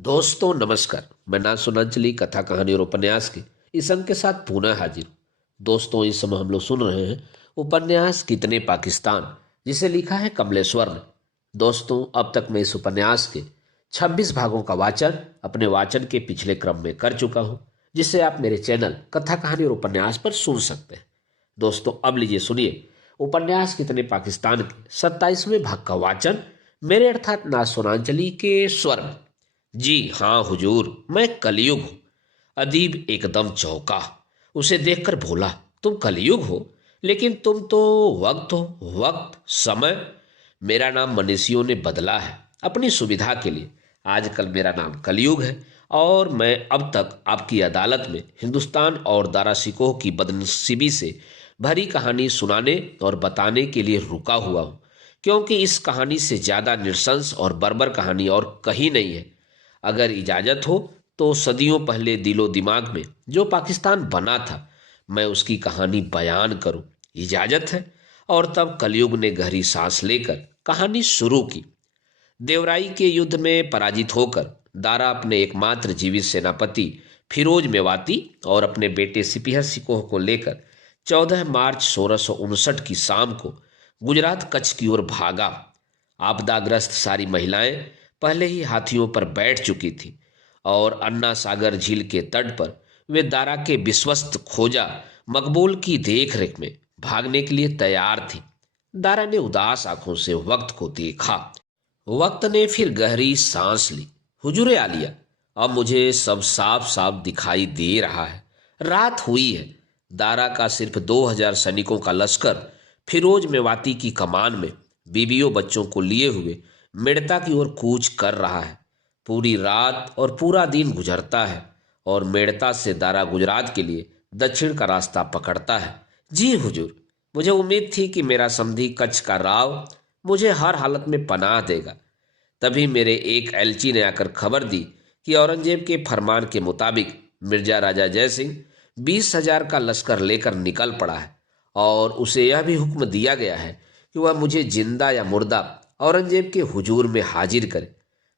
दोस्तों नमस्कार। मैं ना सुनांचली कथा कहानी और उपन्यास के इस अंक के साथ पुनः हाजिर हूं। दोस्तों इस समय हम लोग सुन रहे हैं उपन्यास कितने पाकिस्तान, जिसे लिखा है कमलेश्वर ने। दोस्तों अब तक मैं इस उपन्यास के 26 भागों का वाचन अपने वाचन के पिछले क्रम में कर चुका हूं, जिसे आप मेरे चैनल कथा कहानी और उपन्यास पर सुन सकते हैं। दोस्तों अब लीजिए सुनिए उपन्यास कितने पाकिस्तान के 27वें भाग का वाचन मेरे अर्थात ना सुनांचली के स्वर में। जी हाँ हुजूर, मैं कलयुग हूँ। अदीब एकदम चौंका। उसे देखकर बोला, तुम कलयुग हो? लेकिन तुम तो वक्त हो। वक्त, समय। मेरा नाम मनीषियों ने बदला है अपनी सुविधा के लिए। आजकल मेरा नाम कलयुग है और मैं अब तक आपकी अदालत में हिंदुस्तान और दारा सिकोह की बदनसीबी से भरी कहानी सुनाने और बताने के लिए रुका हुआ हूँ, क्योंकि इस कहानी से ज्यादा निर्शंस और बर्बर कहानी और कहीं नहीं है। अगर इजाजत हो तो सदियों पहले दिलो दिमाग में जो पाकिस्तान बना था, मैं उसकी कहानी बयान करूं। इजाजत है? और तब कलयुग ने गहरी सांस लेकर कहानी शुरू की। देवराई के युद्ध में पराजित होकर दारा अपने एकमात्र जीवित सेनापति फिरोज मेवाती और अपने बेटे सिपिहा सिकोह को लेकर 14 मार्च 1659 की शाम को गुजरात कच्छ की ओर भागा। आपदाग्रस्त सारी महिलाएं पहले ही हाथियों पर बैठ चुकी थी और अन्ना सागर झील के तट पर वे दारा के विश्वस्त खोजा मकबूल की देखरेख में भागने के लिए तैयार थी। दारा ने उदास आंखों से वक्त को देखा। वक्त ने फिर गहरी सांस ली। हुजूरे आलिया, अब मुझे सब साफ साफ दिखाई दे रहा है। रात हुई है। दारा का सिर्फ 2000 सैनिकों का लश्कर फिरोज मेवाती की कमान में बीबियों बच्चों को लिए हुए मेड़ता की ओर कूच कर रहा है। पूरी रात और पूरा दिन गुजरता है और मेड़ता से दारा गुजरात के लिए दक्षिण का रास्ता पकड़ता है। जी हुजूर, मुझे उम्मीद थी कि मेरा समधी कच्छ का राव मुझे हर हालत में पनाह देगा। तभी मेरे एक एलची ने आकर खबर दी कि औरंगजेब के फरमान के मुताबिक मिर्जा राजा जयसिंह 20,000 का लश्कर लेकर निकल पड़ा है और उसे यह भी हुक्म दिया गया है कि वह मुझे जिंदा या मुर्दा औरंगजेब के हुजूर में हाजिर करे।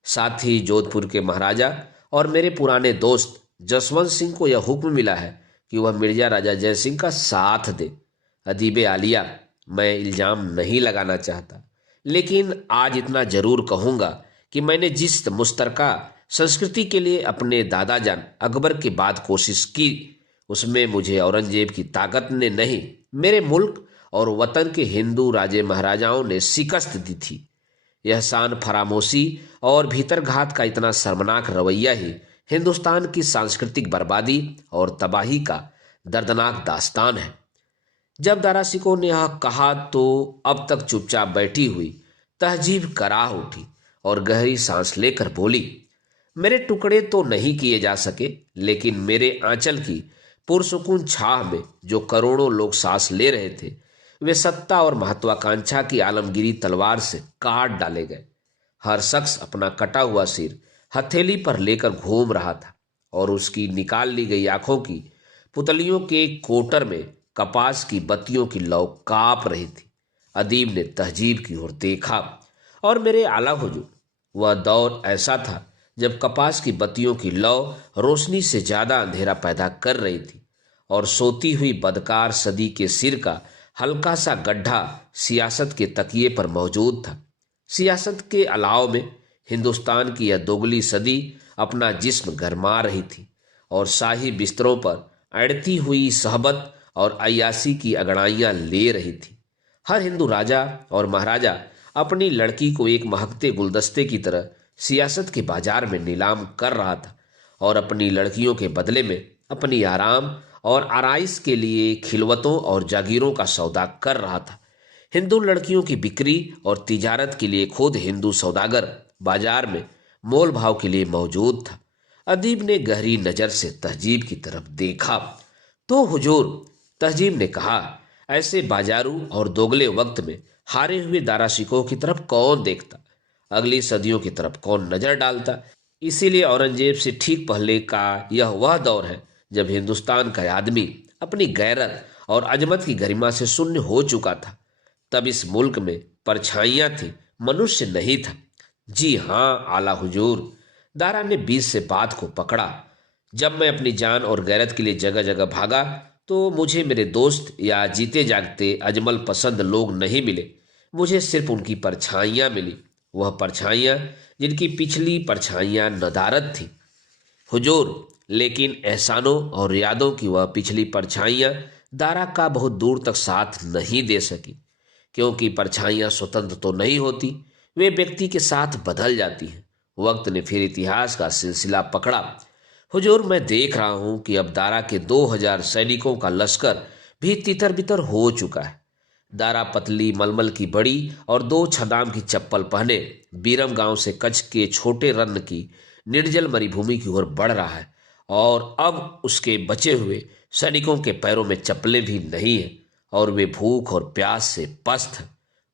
साथ ही जोधपुर के महाराजा और मेरे पुराने दोस्त जसवंत सिंह को यह हुक्म मिला है कि वह मिर्जा राजा जयसिंह का साथ दे। अदीबे आलिया, मैं इल्जाम नहीं लगाना चाहता, लेकिन आज इतना जरूर कहूंगा कि मैंने जिस मुस्तरका संस्कृति के लिए अपने दादाजान अकबर के बाद कोशिश की, उसमें मुझे औरंगजेब की ताकत ने नहीं, मेरे मुल्क और वतन के हिंदू राजे महाराजाओं ने शिकस्त दी थी। यह शान फरामोशी और भीतरघात का इतना शर्मनाक रवैया ही हिंदुस्तान की सांस्कृतिक बर्बादी और तबाही का दर्दनाक दास्तान है। जब दारा सिकोह ने यह कहा तो अब तक चुपचाप बैठी हुई तहजीब कराह उठी और गहरी सांस लेकर बोली, मेरे टुकड़े तो नहीं किए जा सके, लेकिन मेरे आंचल की पुरसुकून छाह में जो करोड़ों लोग सांस ले रहे थे, वे सत्ता और महत्वाकांक्षा की आलमगीरी तलवार से काट डाले गए। हर शख्स अपना कटा हुआ सिर हथेली पर लेकर घूम रहा था और उसकी निकाल ली गई आंखों की पुतलियों के कोटर में कपास की बत्तियों की लौ कांप रही थी। अदीब ने तहजीब की ओर देखा और मेरे आला हुजूर, वह दौर ऐसा था जब कपास की बत्तियों की लौ रोशनी से ज्यादा अंधेरा पैदा कर रही थी और सोती हुई बदकार सदी के सिर का हल्का सा गड्ढा सियासत के तकिए पर मौजूद था। सियासत के अलाव में हिंदुस्तान की यह दोगली सदी अपना जिस्म गरमा रही थी और शाही बिस्तरों पर अड़ती हुई सहबत और अय्यासी की अगड़ाइयां ले रही थी। हर हिंदू राजा और महाराजा अपनी लड़की को एक महकते गुलदस्ते की तरह सियासत के बाजार में नीलाम कर रहा था और अपनी लड़कियों के बदले में अपनी आराम और आराइश के लिए खिलवतों और जागीरों का सौदा कर रहा था। हिंदू लड़कियों की बिक्री और तिजारत के लिए खुद हिंदू सौदागर बाजार में मोल भाव के लिए मौजूद था। अदीब ने गहरी नजर से तहजीब की तरफ देखा। तो हुजूर, तहजीब ने कहा, ऐसे बाजारू और दोगले वक्त में हारे हुए दारा सिकोह की तरफ कौन देखता, अगली सदियों की तरफ कौन नजर डालता। इसीलिए औरंगजेब से ठीक पहले का यह वह दौर है जब हिंदुस्तान का आदमी अपनी गैरत और अजमत की गरिमा से शून्य हो चुका था। तब इस मुल्क में परछाइयां थी, मनुष्य नहीं था। जी हाँ आला हुजूर, दारा ने बीच से बात को पकड़ा। जब मैं अपनी जान और गैरत के लिए जगह जगह भागा तो मुझे मेरे दोस्त या जीते जागते अजमल पसंद लोग नहीं मिले। मुझे सिर्फ उनकी परछाइयां मिली, वह परछाइयां जिनकी पिछली परछाइयां नदारद थी हुजूर। लेकिन एहसानों और यादों की वह पिछली परछाइयां दारा का बहुत दूर तक साथ नहीं दे सकी, क्योंकि परछाइयां स्वतंत्र तो नहीं होती, वे व्यक्ति के साथ बदल जाती हैं। वक्त ने फिर इतिहास का सिलसिला पकड़ा। हुजूर, मैं देख रहा हूं कि अब दारा के 2000 सैनिकों का लश्कर भी तितर बितर हो चुका है। दारा पतली मलमल की बड़ी और 2 छदाम की चप्पल पहने बीरम गांव से कच्छ के छोटे रन्न की निर्जल मरुभूमि की ओर बढ़ रहा है, और अब उसके बचे हुए सैनिकों के पैरों में चप्पलें भी नहीं है और वे भूख और प्यास से पस्त हैं।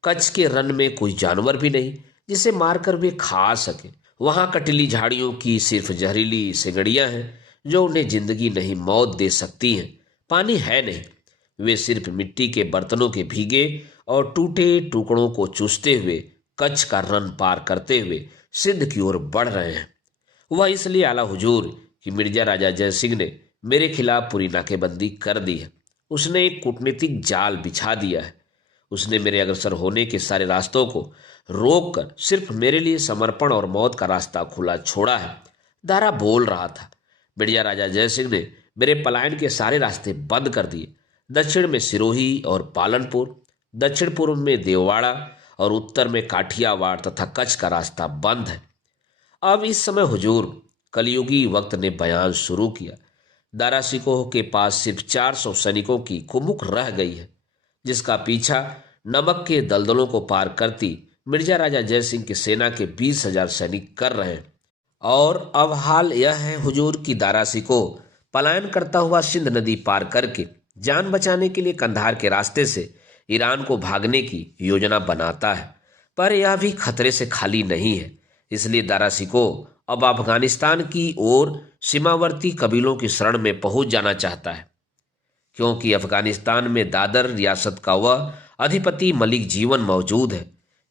कच्छ के रन में कोई जानवर भी नहीं जिसे मारकर वे खा सके। वहां कटीली झाड़ियों की सिर्फ जहरीली सिगड़ियां हैं जो उन्हें जिंदगी नहीं मौत दे सकती हैं। पानी है नहीं, वे सिर्फ मिट्टी के बर्तनों के भीगे और टूटे टुकड़ों को चूसते हुए कच्छ का रन पार करते हुए सिंध की ओर बढ़ रहे हैं। वह इसलिए आला हुजूर कि मिर्जा राजा जय सिंह ने मेरे खिलाफ पूरी नाकेबंदी कर दी है। उसने एक कूटनीतिक जाल बिछा दिया है। उसने मेरे अग्रसर होने के सारे रास्तों को रोक कर सिर्फ मेरे लिए समर्पण और मौत का रास्ता खुला छोड़ा है। दारा बोल रहा था। मिर्जा राजा जय सिंह ने मेरे पलायन के सारे रास्ते बंद कर दिए। दक्षिण में सिरोही और पालनपुर, दक्षिण पूर्व में देववाड़ा और उत्तर में काठियावाड़ तथा कच्छ का रास्ता बंद है। अब इस समय हुजूर, कलयुगी वक्त ने बयान शुरू किया। दारा सिकोह के पास सिर्फ 400 सैनिकों की कुमुक रह गई है, जिसका पीछा नमक के दलदलों को पार करती मिर्जा राजा जय सिंह की सेना के 20,000 सैनिक कर रहे हैं। और अब हाल यह है हुजूर कि दारा सिकोह पलायन करता हुआ सिंध नदी पार करके जान बचाने के लिए कंधार के रास्ते से ईरान को भागने की योजना बनाता है। पर यह भी खतरे से खाली नहीं है। इसलिए दारा सिकोह अब अफगानिस्तान की ओर सीमावर्ती कबीलों की शरण में पहुंच जाना चाहता है, क्योंकि अफगानिस्तान में दादर रियासत का वह अधिपति मलिक जीवन मौजूद है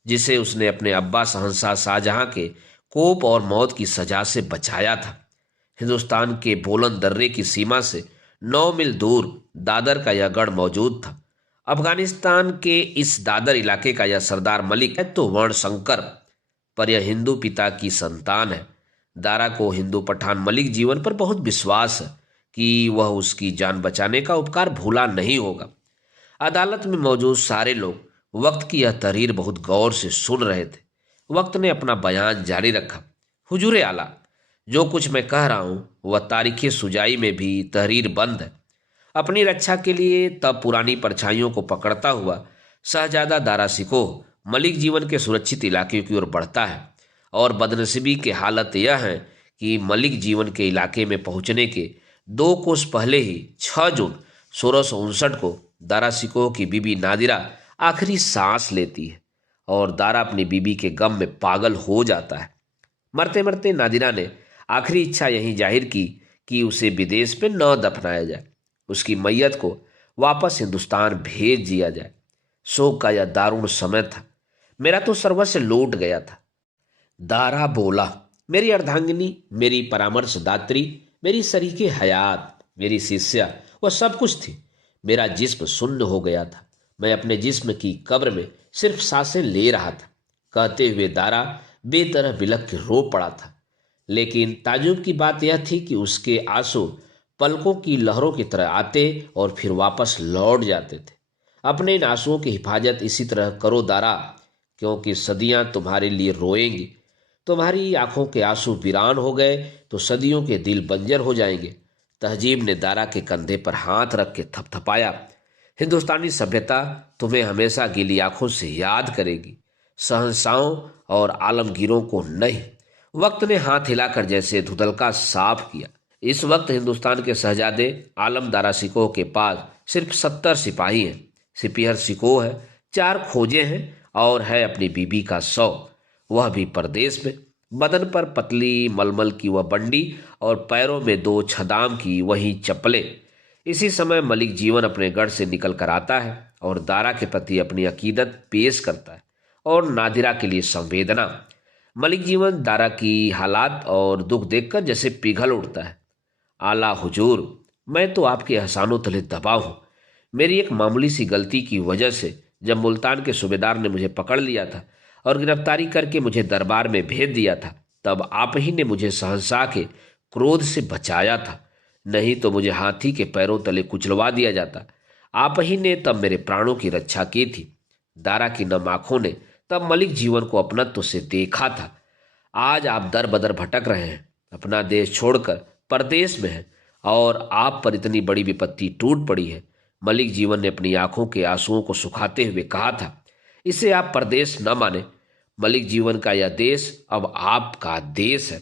जिसे उसने अपने अब्बा शहंशाह शाहजहां के कोप और मौत की सजा से बचाया था। हिंदुस्तान के बोलन दर्रे की सीमा से 9 मील दूर दादर का यह गढ़ मौजूद था। अफगानिस्तान के इस दादर इलाके का यह सरदार मलिक है तो वर्ण संकर, पर यह हिंदू पिता की संतान है। दारा को हिंदू पठान मलिक जीवन पर बहुत विश्वास है कि वह उसकी जान बचाने का उपकार भूला नहीं होगा। अदालत में मौजूद सारे लोग वक्त की यह तहरीर बहुत गौर से सुन रहे थे। वक्त ने अपना बयान जारी रखा। हुजूर आला, जो कुछ मैं कह रहा हूं वह तारीख सुजाई में भी तहरीर बंद है। अपनी रक्षा के लिए तब पुरानी परछाइयों को पकड़ता हुआ शहजादा दारा सिकोह मलिक जीवन के सुरक्षित इलाके की ओर बढ़ता है, और बदनसीबी की हालत यह है कि मलिक जीवन के इलाके में पहुंचने के 2 कोस पहले ही 6 जून 1659 को दारा सिकोह की बीबी नादिरा आखिरी सांस लेती है और दारा अपनी बीबी के गम में पागल हो जाता है। मरते मरते नादिरा ने आखिरी इच्छा यही जाहिर की कि उसे विदेश में न दफनाया जाए, उसकी मैयत को वापस हिंदुस्तान भेज दिया जाए। शोक का यह दारुण समय था। मेरा तो सर्वस्व लौट गया था। दारा बोला, मेरी अर्धांगिनी, मेरी परामर्शदात्री, मेरी शरीके हयात, मेरी शिष्या, वह सब कुछ थी। मेरा जिस्म शून्य हो गया था। मैं अपने जिस्म की कब्र में सिर्फ सांसें ले रहा था। कहते हुए दारा बेतरह बिलख के रो पड़ा था। लेकिन ताजुब की बात यह थी कि उसके आंसू पलकों की लहरों की तरह आते और फिर वापस लौट जाते थे। अपने इन आंसुओं की हिफाजत इसी तरह करो दारा, क्योंकि सदियां तुम्हारे लिए रोएंगी। तुम्हारी आंखों के आंसू वीरान हो गए तो सदियों के दिल बंजर हो जाएंगे। तहजीब ने दारा के कंधे पर हाथ रख के थपथपाया। हिंदुस्तानी सभ्यता तुम्हें हमेशा गीली आंखों से याद करेगी, शहंशाहों और आलमगीरों को नहीं। वक्त ने हाथ हिलाकर जैसे धुतलका साफ किया। इस वक्त हिंदुस्तान के शहजादे आलम दारा सिकोह के पास सिर्फ 70 सिपाही हैं। सिपीहर सिकोह है, 4 खोजे हैं और है अपनी बीबी का 100, वह भी परदेश में। बदन पर पतली मलमल की वह बंडी और पैरों में 2 छदाम की वही चप्पलें। इसी समय मलिक जीवन अपने गढ़ से निकल कर आता है और दारा के प्रति अपनी अकीदत पेश करता है और नादिरा के लिए संवेदना। मलिक जीवन दारा की हालात और दुख देखकर जैसे पिघल उठता है। आला हुजूर, मैं तो आपके एहसानों तले दबा हूं। मेरी एक मामूली सी गलती की वजह से जब मुल्तान के सूबेदार ने मुझे पकड़ लिया था और गिरफ्तारी करके मुझे दरबार में भेज दिया था, तब आप ही ने मुझे सहनशाह के क्रोध से बचाया था। नहीं तो मुझे हाथी के पैरों तले कुचलवा दिया जाता। आप ही ने तब मेरे प्राणों की रक्षा की थी। दारा की नम आंखों ने तब मलिक जीवन को अपनत्व से देखा था। आज आप दर बदर भटक रहे हैं, अपना देश छोड़कर परदेश में हैं और आप पर इतनी बड़ी विपत्ति टूट पड़ी है। मलिक जीवन ने अपनी आंखों के आंसुओं को सुखाते हुए कहा था, इसे आप परदेश न माने। मलिक जीवन का यह देश अब आपका देश है।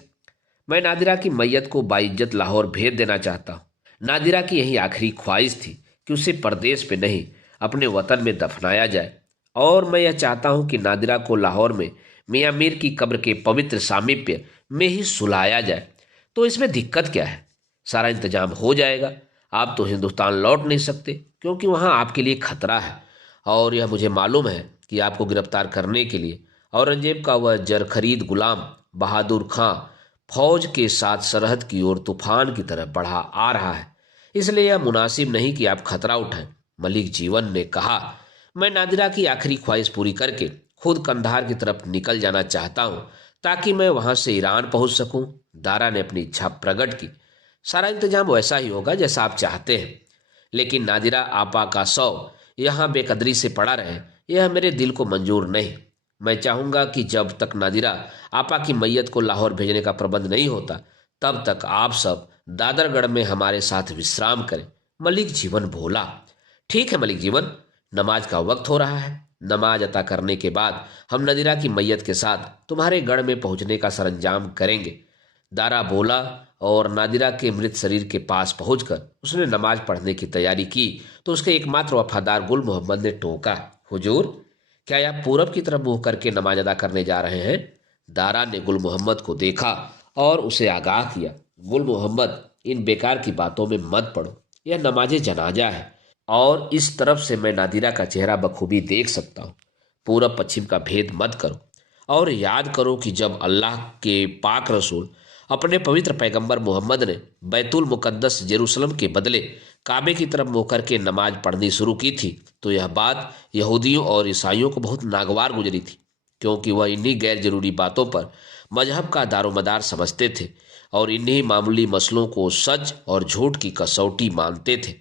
मैं नादिरा की मैयत को बाइज्जत लाहौर भेज देना चाहता हूँ। नादिरा की यही आखिरी ख्वाहिश थी कि उसे परदेश पे नहीं, अपने वतन में दफनाया जाए। और मैं यह चाहता हूँ कि नादिरा को लाहौर में मियाँ मीर की कब्र के पवित्र सामीप्य में ही सुलाया जाए। तो इसमें दिक्कत क्या है? सारा इंतजाम हो जाएगा। आप तो हिंदुस्तान लौट नहीं सकते, क्योंकि वहाँ आपके लिए खतरा है। और यह मुझे मालूम है कि आपको गिरफ्तार करने के लिए औरंगजेब का वह जरखरीद गुलाम बहादुर खां फौज के साथ सरहद की ओर तूफान की तरह बढ़ा आ रहा है। इसलिए यह मुनासिब नहीं कि आप खतरा उठाएं। मलिक जीवन ने कहा, मैं नादिरा की आखिरी ख्वाहिश पूरी करके खुद कंधार की तरफ निकल जाना चाहता हूं, ताकि मैं वहां से ईरान पहुंच सकूं। दारा ने अपनी इच्छा प्रकट की। सारा इंतजाम वैसा ही होगा जैसा आप चाहते हैं, लेकिन नादिरा आपा का सौ यहां बेकदरी से पड़ा रहे, यह मेरे दिल को मंजूर नहीं। मैं चाहूंगा कि जब तक नादिरा आपा की मैयत को लाहौर भेजने का प्रबंध नहीं होता, तब तक आप सब दादरगढ़ में हमारे साथ विश्राम करें। मलिक जीवन बोला, ठीक है मलिक जीवन, नमाज का वक्त हो रहा है। नमाज अता करने के बाद हम नदिरा की मैयत के साथ तुम्हारे गढ़ में पहुंचने का सरंजाम करेंगे। दारा बोला और नादिरा के मृत शरीर के पास पहुंचकर उसने नमाज पढ़ने की तैयारी की तो उसके एकमात्र वफादार गुल मोहम्मद ने टोका, हुजूर, क्या आप पूरब की तरफ मुंह करके नमाज अदा करने जा रहे हैं? दारा ने गुल मोहम्मद को देखा और उसे आगाह किया, गुल मोहम्मद, इन बेकार की बातों में मत पड़ो, यह नमाज जनाजा है और इस तरफ से मैं नादिरा का चेहरा बखूबी देख सकता हूँ। पूरब पश्चिम का भेद मत करो और याद करो कि जब अल्लाह के पाक रसूल अपने पवित्र पैगंबर मोहम्मद ने बैतुल मुकद्दस जेरूसलम के बदले काबे की तरफ मुँह करके नमाज पढ़नी शुरू की थी, तो यह बात यहूदियों और ईसाइयों को बहुत नागवार गुजरी थी, क्योंकि वह इन्हीं गैर जरूरी बातों पर मजहब का दारोमदार समझते थे और इन्हीं मामूली मसलों को सच और झूठ की कसौटी मानते थे।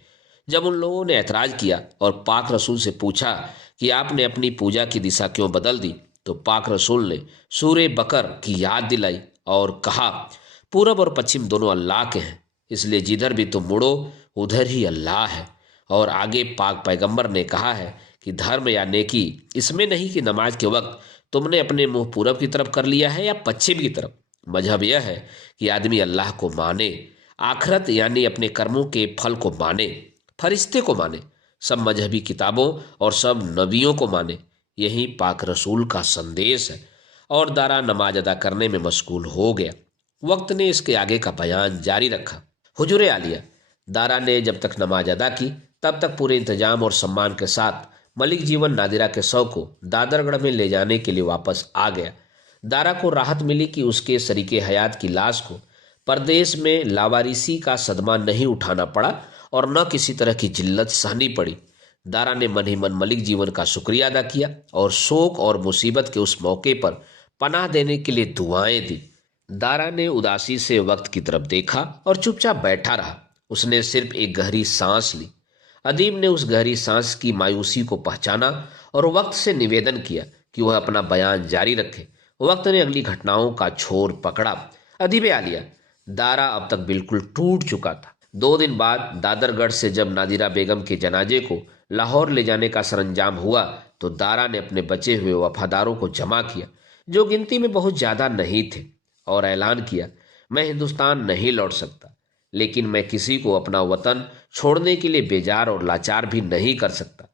जब उन लोगों ने ऐतराज किया और पाक रसूल से पूछा कि आपने अपनी पूजा की दिशा क्यों बदल दी, तो पाक रसूल ने सूरे बकर की याद दिलाई और कहा, पूरब और पश्चिम दोनों अल्लाह के हैं, इसलिए जिधर भी तुम मुड़ो उधर ही अल्लाह है। और आगे पाक पैगंबर ने कहा है कि धर्म या नेकी इसमें नहीं कि नमाज के वक्त तुमने अपने मुंह पूरब की तरफ कर लिया है या पश्चिम की तरफ। मजहब यह है कि आदमी अल्लाह को माने, आखरत यानी अपने कर्मों के फल को माने, फरिश्ते को माने, सब मजहबी किताबों और सब नबियों को माने। यही पाक रसूल का संदेश है। और दारा नमाज अदा करने में मशगूल हो गया। वक्त ने इसके आगे का बयान जारी रखा। हुजूर आलिया, दारा ने जब तक नमाज अदा की तब तक पूरे इंतजाम और सम्मान के साथ मलिक जीवन नादिरा के शव को दादरगढ़ में ले जाने के लिए वापस आ गया। दारा को राहत मिली कि उसके शरीके हयात की लाश को परदेश में लावारिसी का सदमा नहीं उठाना पड़ा और न किसी तरह की जिल्लत सहनी पड़ी। दारा ने मन ही मन मलिक जीवन का शुक्रिया अदा किया और शोक और मुसीबत के उस मौके पर पनाह देने के लिए दुआएं दी। दारा ने उदासी से वक्त की तरफ देखा और चुपचाप बैठा रहा। उसने सिर्फ एक गहरी सांस ली। अदीब ने उस गहरी सांस की मायूसी को पहचाना और वक्त से निवेदन किया कि वह अपना बयान जारी रखे। वक्त ने अगली घटनाओं का छोर पकड़ा। अदीब आलिया, दारा अब तक बिल्कुल टूट चुका था। 2 दिन बाद दादरगढ़ से जब नादिरा बेगम के जनाजे को लाहौर ले जाने का सरंजाम हुआ तो दारा ने अपने बचे हुए वफादारों को जमा किया, जो गिनती में बहुत ज्यादा नहीं थे, और ऐलान किया, मैं हिंदुस्तान नहीं लौट सकता, लेकिन मैं किसी को अपना वतन छोड़ने के लिए बेजार और लाचार भी नहीं कर सकता।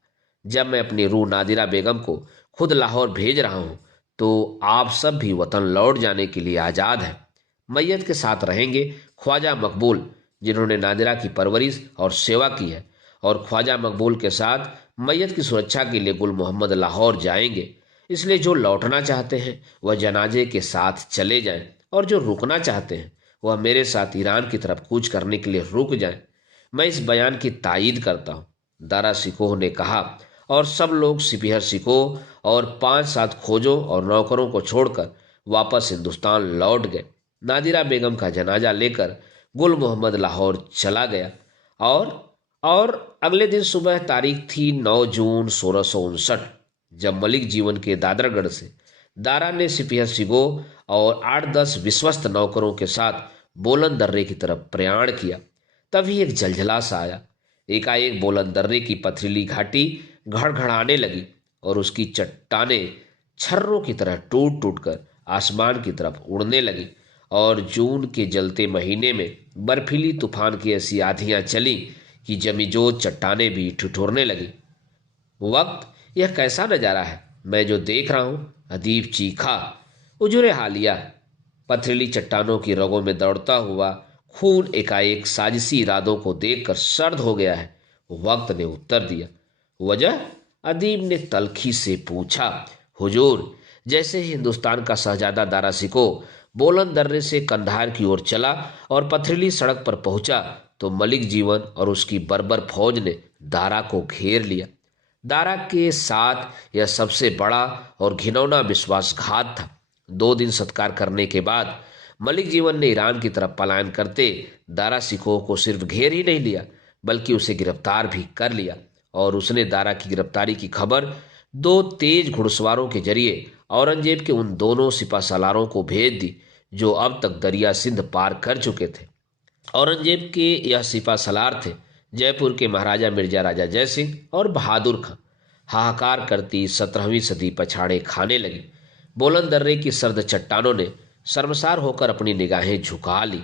जब मैं अपनी रूह नादिरा बेगम को खुद लाहौर भेज रहा हूं तो आप सब भी वतन लौट जाने के लिए आज़ाद हैं। मैयत के साथ रहेंगे ख्वाजा मकबूल, जिन्होंने नादिरा की परवरिश और सेवा की है, और ख्वाजा मकबूल के साथ मैयत की सुरक्षा के लिए गुल मोहम्मद लाहौर जाएंगे। इसलिए जो लौटना चाहते हैं वह जनाजे के साथ चले जाएं, और जो रुकना चाहते हैं वह मेरे साथ ईरान की तरफ कूच करने के लिए रुक जाएं। मैं इस बयान की तायीद करता हूँ, दारा सिकोह ने कहा, और सब लोग सिपीहर सिकोह और 5-7 खोजों और नौकरों को छोड़कर वापस हिंदुस्तान लौट गए। नादिरा बेगम का जनाजा लेकर गुल मोहम्मद लाहौर चला गया, और अगले दिन सुबह तारीख थी 9 जून 1659, जब मलिक जीवन के दादरगढ़ से दारा ने सिपीहर सिकोह और 8-10 विश्वस्त नौकरों के साथ बोलन दर्रे की तरफ प्रयाण किया। तभी एक जलजला सा आया। एकाएक बोलन दर्रे की पथरीली घाटी घड़घड़ाने लगी और उसकी चट्टानें छर्रों की तरह टूट टूट कर आसमान की तरफ उड़ने लगी, और जून के जलते महीने में बर्फीली तूफान की ऐसी आंधियां चली कि जमीजोत चट्टानें भी ठिठुरने लगी। वक्त यह कैसा नजारा है मैं जो देख रहा हूं, अदीब चीखा। उजुरे हालिया, पथरीली चट्टानों की रगों में दौड़ता हुआ खून एकाएक साजिशी इरादों को देखकर सर्द हो गया है। वक्त ने उत्तर दिया। वजह? अदीब ने तल्खी से पूछा। हुजूर, जैसे ही हिंदुस्तान का शहजादा दारा सिकोह बोलन दर्रे से कंधार की ओर चला और पथरीली सड़क पर पहुंचा, तो मलिक जीवन और उसकी बर्बर फौज ने दारा को घेर लिया। दारा के साथ यह सबसे बड़ा और घिनौना विश्वासघात था। 2 दिन सत्कार करने के बाद मलिक जीवन ने ईरान की तरफ पलायन करते दारा सिकोह को सिर्फ घेर ही नहीं लिया, बल्कि उसे गिरफ्तार भी कर लिया, और उसने दारा की गिरफ्तारी की खबर 2 तेज घुड़सवारों के जरिए औरंगजेब के उन दोनों सिपाहसालारों को भेज दी जो अब तक दरिया सिंध पार कर चुके थे। औरंगजेब के यह सिपाहसालार थे जयपुर के महाराजा मिर्जा राजा जयसिंह और बहादुर खां। हाहाकार करती 17वीं सदी पछाड़े खाने लगी। बोलन दर्रे की सर्द चट्टानों ने शर्मसार होकर अपनी निगाहें झुका ली।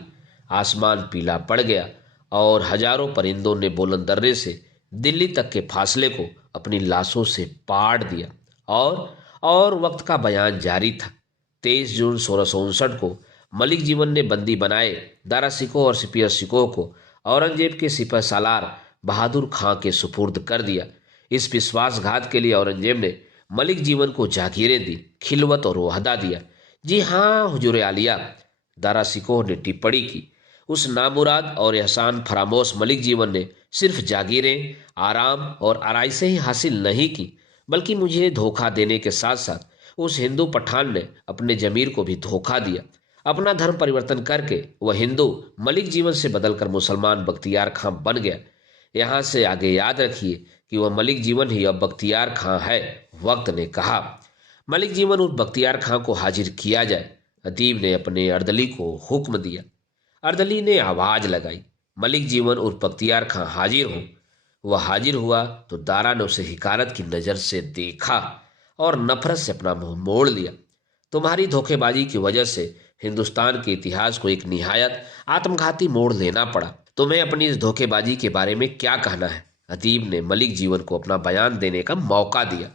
आसमान पीला पड़ गया और हजारों परिंदों ने बोलन दर्रे से दिल्ली तक के फासले को अपनी लाशों से पाड़ दिया। और वक्त का बयान जारी था। 23 जून 1659 को मलिक जीवन ने बंदी बनाए दारा सिकोह और सिपीहर सिकोह को औरंगजेब के सिपह सालार बहादुर खां के सुपुर्द कर दिया। इस विश्वासघात के लिए औरंगजेब ने मलिक जीवन को जागीरें दी, खिलवत और ओहदा दिया। जी हाँ हुजूर आलिया, दारा सिकोह ने टिप्पणी की, उस नामुराद और एहसान फरामोश मलिक जीवन ने सिर्फ जागीरें, आराम और आराइशें ही हासिल नहीं की, बल्कि मुझे धोखा देने के साथ साथ उस हिंदू पठान ने अपने जमीर को भी धोखा दिया। अपना धर्म परिवर्तन करके वह हिंदू मलिक जीवन से बदलकर मुसलमान बख्तियार खां बन गया। यहां से आगे याद रखिए कि वह मलिक जीवन ही अब बख्तियार खां है। वक्त ने कहा, मलिक जीवन उर्फ बख्तियार खां को हाजिर किया जाए। अदीब ने अपने अर्दली को हुक्म दिया। अर्दली ने आवाज लगाई, मलिक जीवन उर्फ बख्तियार खां हाजिर हो। वह हाजिर हुआ तो दारा ने उसे हिकारत की नजर से देखा और नफरत से अपना मुंह मोड़ लिया। तुम्हारी धोखेबाजी की वजह से हिंदुस्तान के इतिहास को एक निहायत आत्मघाती मोड़ लेना पड़ा। तुम्हें अपनी इस धोखेबाजी के बारे में क्या कहना है? अदीब ने मलिक जीवन को अपना बयान देने का मौका दिया।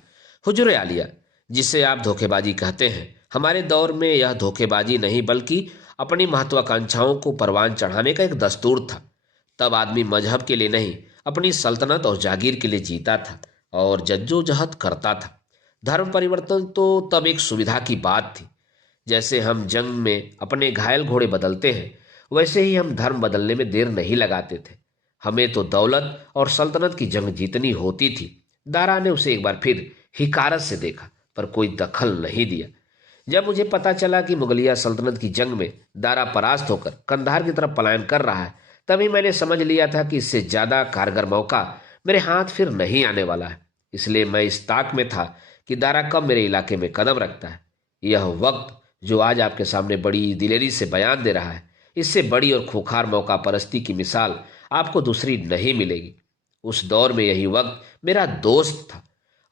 हुजूर आलिया, जिसे आप धोखेबाजी कहते हैं, हमारे दौर में यह धोखेबाजी नहीं बल्कि अपनी महत्वाकांक्षाओं को परवान चढ़ाने का एक दस्तूर था। तब आदमी मजहब के लिए नहीं, अपनी सल्तनत और जागीर के लिए जीता था और जद्दोजहद करता था। धर्म परिवर्तन तो तब एक सुविधा की बात थी। जैसे हम जंग में अपने घायल घोड़े बदलते हैं, वैसे ही हम धर्म बदलने में देर नहीं लगाते थे। हमें तो दौलत और सल्तनत की जंग जीतनी होती थी। दारा ने उसे एक बार फिर हिकारत से देखा, पर कोई दखल नहीं दिया। जब मुझे पता चला कि मुगलिया सल्तनत की जंग में दारा परास्त होकर कंधार की तरफ पलायन कर रहा है, तभी मैंने समझ लिया था कि इससे ज्यादा कारगर मौका मेरे हाथ फिर नहीं आने वाला है। इसलिए मैं इस ताक में था कि दारा कब मेरे इलाके में कदम रखता है। यह वक्त जो आज आपके सामने बड़ी दिलेरी से बयान दे रहा है, इससे बड़ी और खूंखार मौका परस्ती की मिसाल आपको दूसरी नहीं मिलेगी। उस दौर में यही वक्त मेरा दोस्त था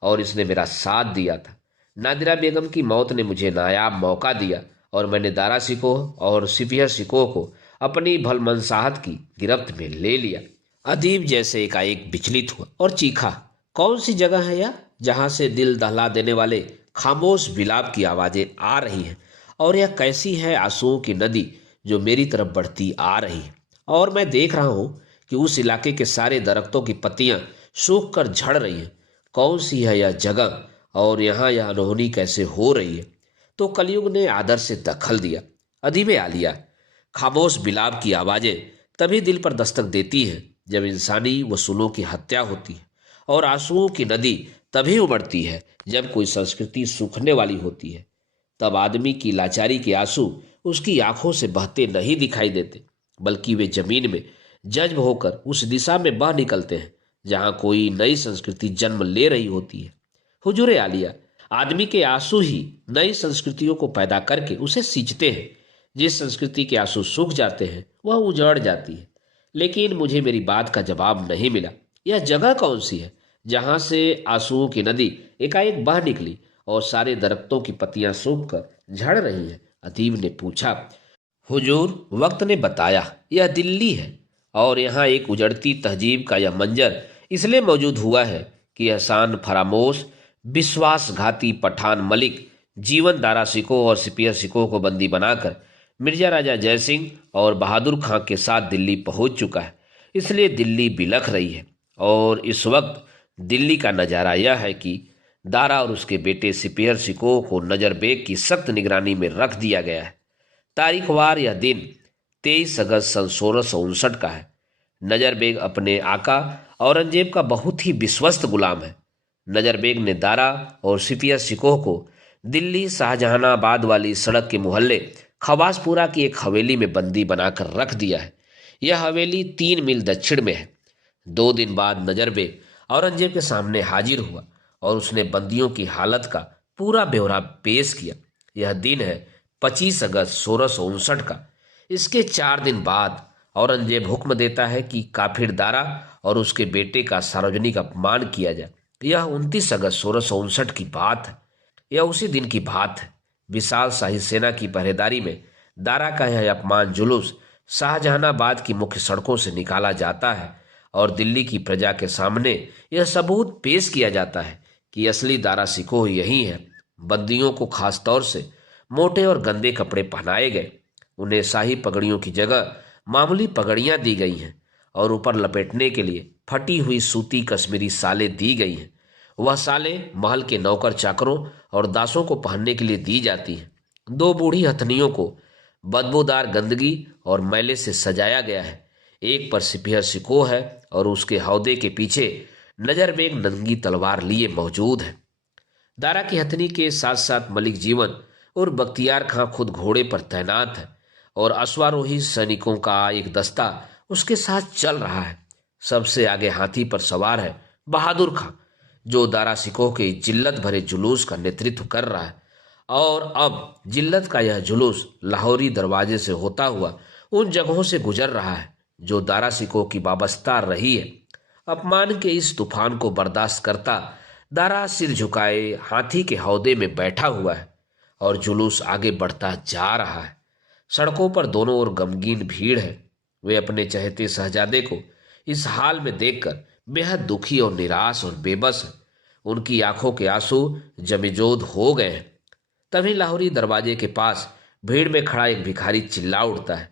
और इसने मेरा साथ दिया था। नादिरा बेगम की मौत ने मुझे नायाब मौका दिया और मैंने दारा सिकोह और सिपीहर सिकोह को अपनी भलमनसाहत की गिरफ्त में ले लिया। अदीब जैसे एकाएक विचलित हुआ और चीखा, कौन सी जगह है यह जहां से दिल दहला देने वाले खामोश विलाप की आवाजें आ रही हैं? और यह कैसी है आंसुओं की नदी जो मेरी तरफ बढ़ती आ रही है? और मैं देख रहा हूं कि उस इलाके के सारे दरख्तों की पत्तियां सूख कर झड़ रही हैं। कौन सी है यह जगह और यहाँ यह अनहोनी कैसे हो रही है। तो कलयुग ने आदर से दखल दिया। अदीब आलिया, खामोश बिलाप की आवाजें तभी दिल पर दस्तक देती हैं जब इंसानी वसूलों की हत्या होती है, और आंसुओं की नदी तभी उमड़ती है जब कोई संस्कृति सूखने वाली होती है। तब आदमी की लाचारी के आंसू उसकी आंखों से बहते नहीं दिखाई देते, बल्कि वे जमीन में जज्ब होकर उस दिशा में बह निकलते हैं जहां कोई नई संस्कृति जन्म ले रही होती है। हुजूर आलिया, आदमी के आंसू ही नई संस्कृतियों को पैदा करके उसे सींचते हैं। जिस संस्कृति के आंसू सूख जाते हैं वह उजड़ जाती है। लेकिन मुझे मेरी बात का जवाब नहीं मिला। यह जगह कौन सी है जहां से आंसुओं की नदी एकाएक बह निकली और सारे दरख्तों की पत्तियां सूखकर झड़ रही हैं? अदीब ने पूछा। हुजूर, वक्त ने बताया, यह दिल्ली है, और यहाँ एक उजड़ती तहजीब का यह मंजर इसलिए मौजूद हुआ है कि एहसान फरामोश विश्वासघाती पठान मलिक जीवन दारा सिकों और सिपियर सिकों को बंदी बनाकर मिर्जा राजा जयसिंह और बहादुर खां के साथ दिल्ली पहुंच चुका है। इसलिए दिल्ली बिलख रही है। और इस वक्त दिल्ली का नज़ारा यह है कि दारा और उसके बेटे सिपियर सिकों को नजर बेग की सख्त निगरानी में रख दिया गया है। तारीखवार यह दिन 23 अगस्त सन 1659 का है। नजर बेग अपने आका औरंगजेब का बहुत ही विश्वस्त गुलाम है। नजर बेग ने दारा और सिपियर सिकोह को दिल्ली शाहजहानाबाद वाली सड़क के मोहल्ले खवासपुरा की एक हवेली में बंदी बनाकर रख दिया है। यह हवेली 3 मील दक्षिण में है। 2 दिन बाद नजर बेग औरंगजेब के सामने हाजिर हुआ और उसने बंदियों की हालत का पूरा ब्यौरा पेश किया। यह दिन है 25 अगस्त 1659 का। इसके 4 दिन बाद औरंगजेब हुक्म देता है कि काफिर दारा और उसके बेटे का सार्वजनिक अपमान किया जाए। यह 29 अगस्त 1659 की बात है। यह उसी दिन की बात है। विशाल शाही सेना की पहरेदारी में दारा का यह अपमान जुलूस शाहजहानाबाद की मुख्य सड़कों से निकाला जाता है और दिल्ली की प्रजा के सामने यह सबूत पेश किया जाता है कि असली दारा सिकोह यही है। बंदियों को खासतौर से मोटे और गंदे कपड़े पहनाए गए। उन्हें शाही पगड़ियों की जगह मामूली पगड़ियां दी गई हैं और ऊपर लपेटने के लिए फटी हुई सूती कश्मीरी साले दी गई हैं। वह साले महल के नौकर चाकरों और दासों को पहनने के लिए दी जाती हैं। 2 बूढ़ी हथनियों को बदबूदार गंदगी और मैले से सजाया गया है। एक पर सिपियर सिकोह है और उसके हौदे के पीछे नजर बेग नंगी तलवार लिए मौजूद है। दारा की हथनी के साथ साथ मलिक जीवन और बख्तियार खां खुद घोड़े पर तैनात है और अश्वारोही सैनिकों का एक दस्ता उसके साथ चल रहा है। सबसे आगे हाथी पर सवार है बहादुर खां, जो दारा सिकोह के जिल्लत भरे जुलूस का नेतृत्व कर रहा है। और अब जिल्लत का यह जुलूस लाहौरी दरवाजे से होता हुआ उन जगहों से गुजर रहा है जो दारा सिकोह की वाबस्ता रही है। अपमान के इस तूफान को बर्दाश्त करता दारा सिर झुकाए हाथी के हौदे में बैठा हुआ है और जुलूस आगे बढ़ता जा रहा है। सड़कों पर दोनों ओर गमगीन भीड़ है। वे अपने चहेते शहजादे को इस हाल में देखकर बेहद दुखी और निराश और बेबस है। उनकी आंखों के आंसू जमेजोद हो गए हैं। तभी लाहौरी दरवाजे के पास भीड़ में खड़ा एक भिखारी चिल्ला उठता है,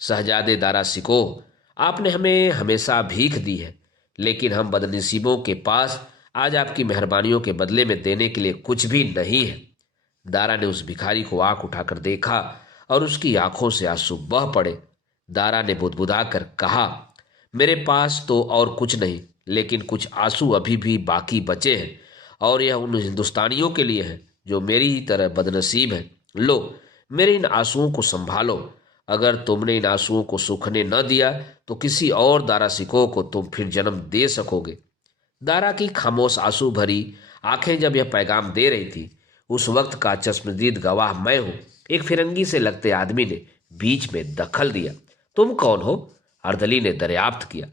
शहजादे दारा सिकोह, आपने हमें हमेशा भीख दी है, लेकिन हम बदनसीबों के पास आज आपकी मेहरबानियों के बदले में देने के लिए कुछ भी नहीं है। दारा ने उस भिखारी को आंख उठाकर देखा और उसकी आंखों से आंसू बह पड़े। दारा ने बुदबुदा कर कहा, मेरे पास तो और कुछ नहीं, लेकिन कुछ आंसू अभी भी बाकी बचे हैं, और यह उन हिंदुस्तानियों के लिए है जो मेरी ही तरह बदनसीब है। लो, मेरे इन आंसुओं को संभालो। अगर तुमने इन आंसुओं को सूखने न दिया तो किसी और दारा सिकोह को तुम फिर जन्म दे सकोगे। दारा की खामोश आंसू भरी आंखें जब यह पैगाम दे रही थी, उस वक्त का चश्मदीद गवाह मैं हूं। एक फिरंगी से लगते आदमी ने बीच में दखल दिया। तुम कौन हो? अर्दली ने दरियाफ्त किया।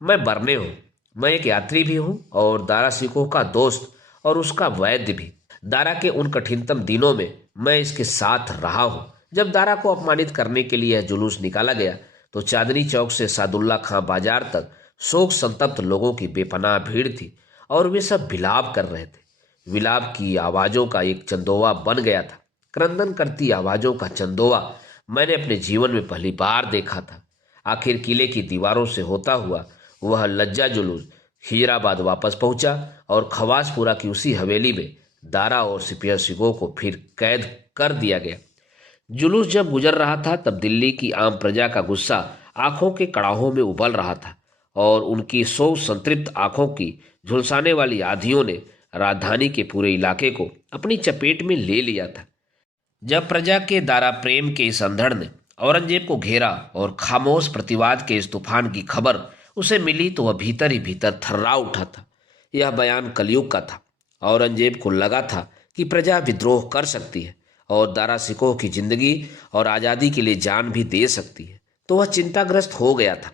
मैं बरने हूं। मैं एक यात्री भी हूं और दारा सिकोह का दोस्त और उसका वैद्य भी। दारा के उन कठिनतम दिनों में मैं इसके साथ रहा हूं। जब दारा को अपमानित करने के लिए यह जुलूस निकाला गया तो चांदनी चौक से सादुल्ला खां बाजार तक शोक संतप्त लोगों की बेपनाह भीड़ थी और वे सब विलाप कर रहे थे। विलाप की आवाजों का एक चंदोवा बन गया था। क्रंदन करती आवाजों का चंदोवा मैंने अपने जीवन में पहली बार देखा था। आखिर किले की दीवारों से होता हुआ वह लज्जा जुलूस खिजराबाद वापस पहुंचा और खवासपुरा की उसी हवेली में दारा और सिपियर सिकोह को फिर कैद कर दिया गया। जुलूस जब गुजर रहा था तब दिल्ली की आम प्रजा का गुस्सा आंखों के कड़ाहों में उबल रहा था और उनकी सौ संतृप्त आंखों की झुलसाने वाली आंधियों ने राजधानी के पूरे इलाके को अपनी चपेट में ले लिया था। जब प्रजा के दारा प्रेम के इस अंधड़ ने औरंगजेब को घेरा और खामोश प्रतिवाद के इस तूफान की खबर उसे मिली तो वह भीतर ही भीतर थर्रा उठा था। यह बयान कलयुग का था। औरंगजेब को लगा था कि प्रजा विद्रोह कर सकती है और दारा सिकोह की जिंदगी और आज़ादी के लिए जान भी दे सकती है। तो वह चिंताग्रस्त हो गया था।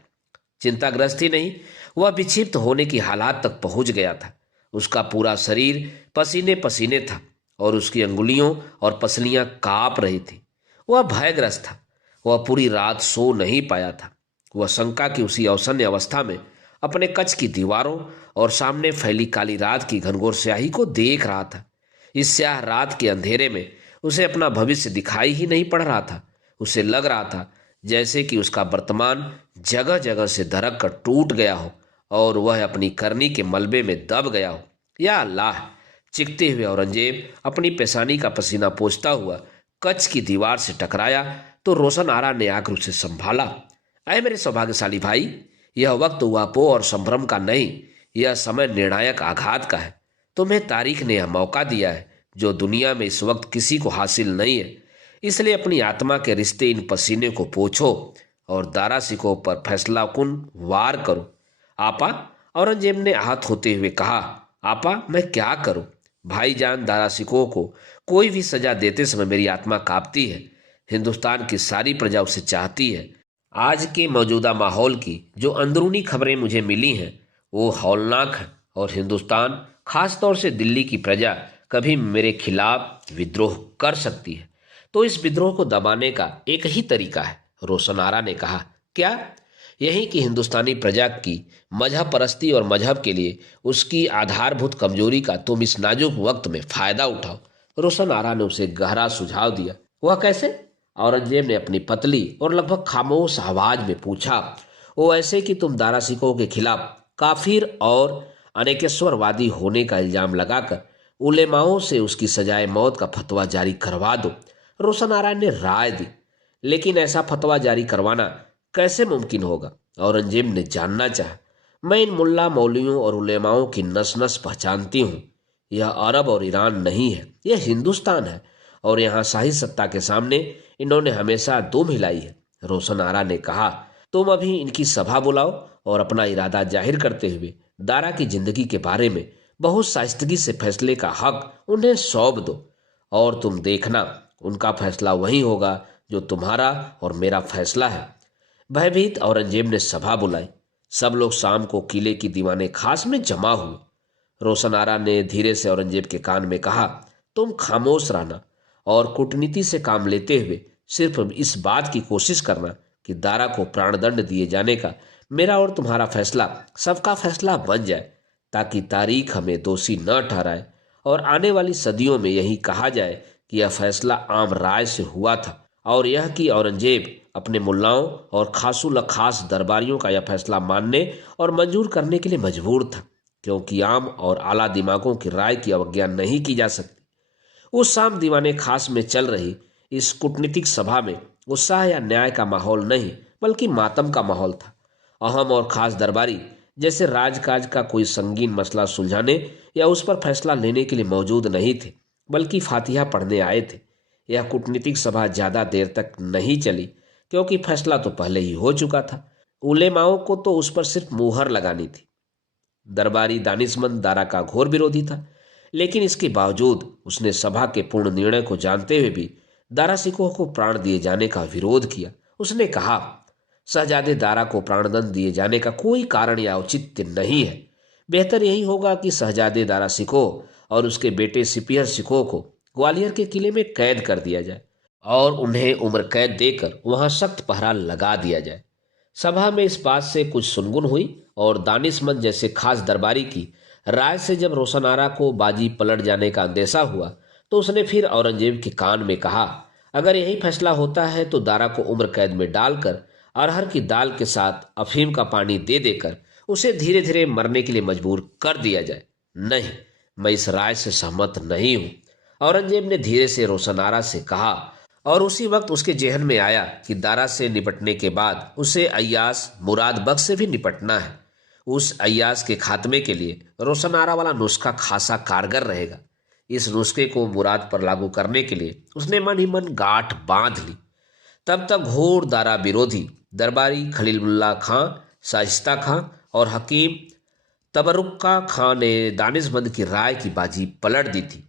चिंताग्रस्त ही नहीं, वह विक्षिप्त होने की हालात तक पहुंच गया था। उसका पूरा शरीर पसीने पसीने था और उसकी अंगुलियों और पसलियां कांप रही थी। वह भयग्रस्त था। वह पूरी रात सो नहीं पाया था। वह शंका की उसी अवसन्य अवस्था में अपने कक्ष की दीवारों और सामने फैली काली रात की घनघोर स्याही को देख रहा था। इस स्याह रात के अंधेरे में उसे अपना भविष्य दिखाई ही नहीं पड़ रहा था। उसे लग रहा था जैसे कि उसका वर्तमान जगह जगह से दरक कर टूट गया हो और वह अपनी करनी के मलबे में दब गया हो। या अल्लाह! चीखते हुए औरंगजेब अपनी पेशानी का पसीना पोंछता हुआ कच्छ की दीवार से टकराया तो रोशन आरा ने आकर उसे संभाला। अय मेरे सौभाग्यशाली भाई, यह वक्त उहापोह और संभ्रम का नहीं, यह समय निर्णायक आघात का है। तुम्हें तारीख ने यह मौका दिया है जो दुनिया में इस वक्त किसी को हासिल नहीं है। इसलिए अपनी आत्मा के रिश्ते इन पसीने को पोंछो और दारा सिकोह पर फैसला कुन वार करो। आपा, औरंगजेब ने आहत होते हुए कहा, आपा मैं क्या करूं? भाईजान दारा सिकोह को कोई भी सजा देते समय मेरी आत्मा कांपती है। हिंदुस्तान की सारी प्रजा उसे चाहती है। आज के मौजूदा माहौल की जो अंदरूनी खबरें मुझे मिली हैं वो हौलनाक है और हिंदुस्तान, खासतौर से दिल्ली की प्रजा कभी मेरे खिलाफ विद्रोह कर सकती है। तो इस विद्रोह को दबाने का एक ही तरीका है, रोशन आरा ने कहा। क्या? यही कि हिंदुस्तानी प्रजा की मजहब परस्ती और मजहब के लिए उसकी आधारभूत कमजोरी का तुम इस नाजुक वक्त में फायदा उठाओ। रोशन आरा ने उसे गहरा सुझाव दिया। वह कैसे? औरंगजेब ने अपनी पतली और लगभग खामोश आवाज में पूछा। वो ऐसे कि तुम दारा सिकोह के खिलाफ काफिर और अनेकेश्वरवादी होने का इल्जाम लगाकर उलेमाओं से उसकी सजाए मौत का फतवा जारी करवा दो। रोशन आरा ने राय दी। लेकिन ऐसा फतवा जारी करवाना कैसे मुमकिन होगा? औरंगजेब ने जानना चाहा। मैं इन मुल्ला मौलवियों और उलेमाओं की नस नस पहचानती हूँ। यह अरब और ईरान नहीं है, यह हिंदुस्तान है और यहाँ शाही सत्ता के सामने इन्होंने हमेशा दुम हिलाई है। रोशन आरा ने कहा, तुम अभी इनकी सभा बुलाओ और अपना इरादा जाहिर करते हुए दारा की जिंदगी के बारे में बहुत शाइस्तगी से फैसले का हक उन्हें सौंप दो और तुम देखना उनका फैसला वही होगा जो तुम्हारा और मेरा फैसला है। भयभीत औरंगजेब ने सभा बुलाई। सब लोग शाम को किले की दीवाने खास में जमा हुए। रोशन आरा ने धीरे से औरंगजेब के कान में कहा, तुम खामोश रहना और कूटनीति से काम लेते हुए सिर्फ इस बात की कोशिश करना कि दारा को प्राणदंड दिए जाने का मेरा और तुम्हारा फैसला सबका फैसला बन जाए, ताकि तारीख हमें दोषी न ठहराए और आने वाली सदियों में यही कहा जाए कि यह फैसला आम राय से हुआ था और यह कि औरंगजेब अपने मुल्लाओं और खासुल खास दरबारियों का यह फैसला मानने और मंजूर करने के लिए मजबूर था, क्योंकि आम और आला दिमागों की राय की अवज्ञा नहीं की जा सकती। उस शाम दीवाने खास में चल रही इस कूटनीतिक सभा में उत्साह या न्याय का माहौल नहीं बल्कि मातम का माहौल था। अहम और खास दरबारी जैसे राजकाज का कोई संगीन मसला सुलझाने या उस पर फैसला लेने के लिए मौजूद नहीं थे, बल्कि फातिहा पढ़ने आए थे। यह कूटनीतिक सभा ज्यादा देर तक नहीं चली, क्योंकि फैसला तो पहले ही हो चुका था। उलेमाओं को तो उस पर सिर्फ मुहर लगानी थी। दरबारी दानिशमंद दारा का घोर विरोधी था, लेकिन इसके बावजूद उसने सभा के पूर्ण निर्णय को जानते हुए भी दारा सिकोह को प्राण दिए जाने का विरोध किया। उसने कहा, शहजादे दारा को प्राणदंड दिए जाने का कोई कारण या औचित्य नहीं है। बेहतर यही होगा कि शहजादे दारा सिकोह और उसके बेटे सिपियर सिकोह को ग्वालियर के किले में कैद कर दिया जाए और उन्हें उम्र कैद देकर वहां सख्त पहरा लगा दिया जाए। सभा में इस बात से कुछ सुनगुन हुई और दानिशमंद जैसे खास दरबारी की राय से जब रोशन आरा को बाजी पलट जाने का अंदेशा हुआ तो उसने फिर औरंगजेब के कान में कहा, अगर यही फैसला होता है तो दारा को उम्र कैद में डालकर अरहर की दाल के साथ अफीम का पानी दे देकर उसे धीरे धीरे मरने के लिए मजबूर कर दिया जाए। नहीं, मैं इस राय से सहमत नहीं हूं, औरंगजेब ने धीरे से रोशन आरा से कहा। और उसी वक्त उसके जेहन में आया कि दारा से निपटने के बाद उसे अय्याज मुराद बख्श से भी निपटना है। उस अय्याज के खात्मे के लिए रोशन आरा वाला नुस्खा खासा कारगर रहेगा। इस नुस्खे को मुराद पर लागू करने के लिए उसने मन ही मन गांठ बांध ली। तब तक घोर दारा विरोधी दरबारी खलीलुल्लाह खां, शाइस्ता खां और हकीम तबरुक्का खां ने दानिशमंद की राय की बाजी पलट दी थी।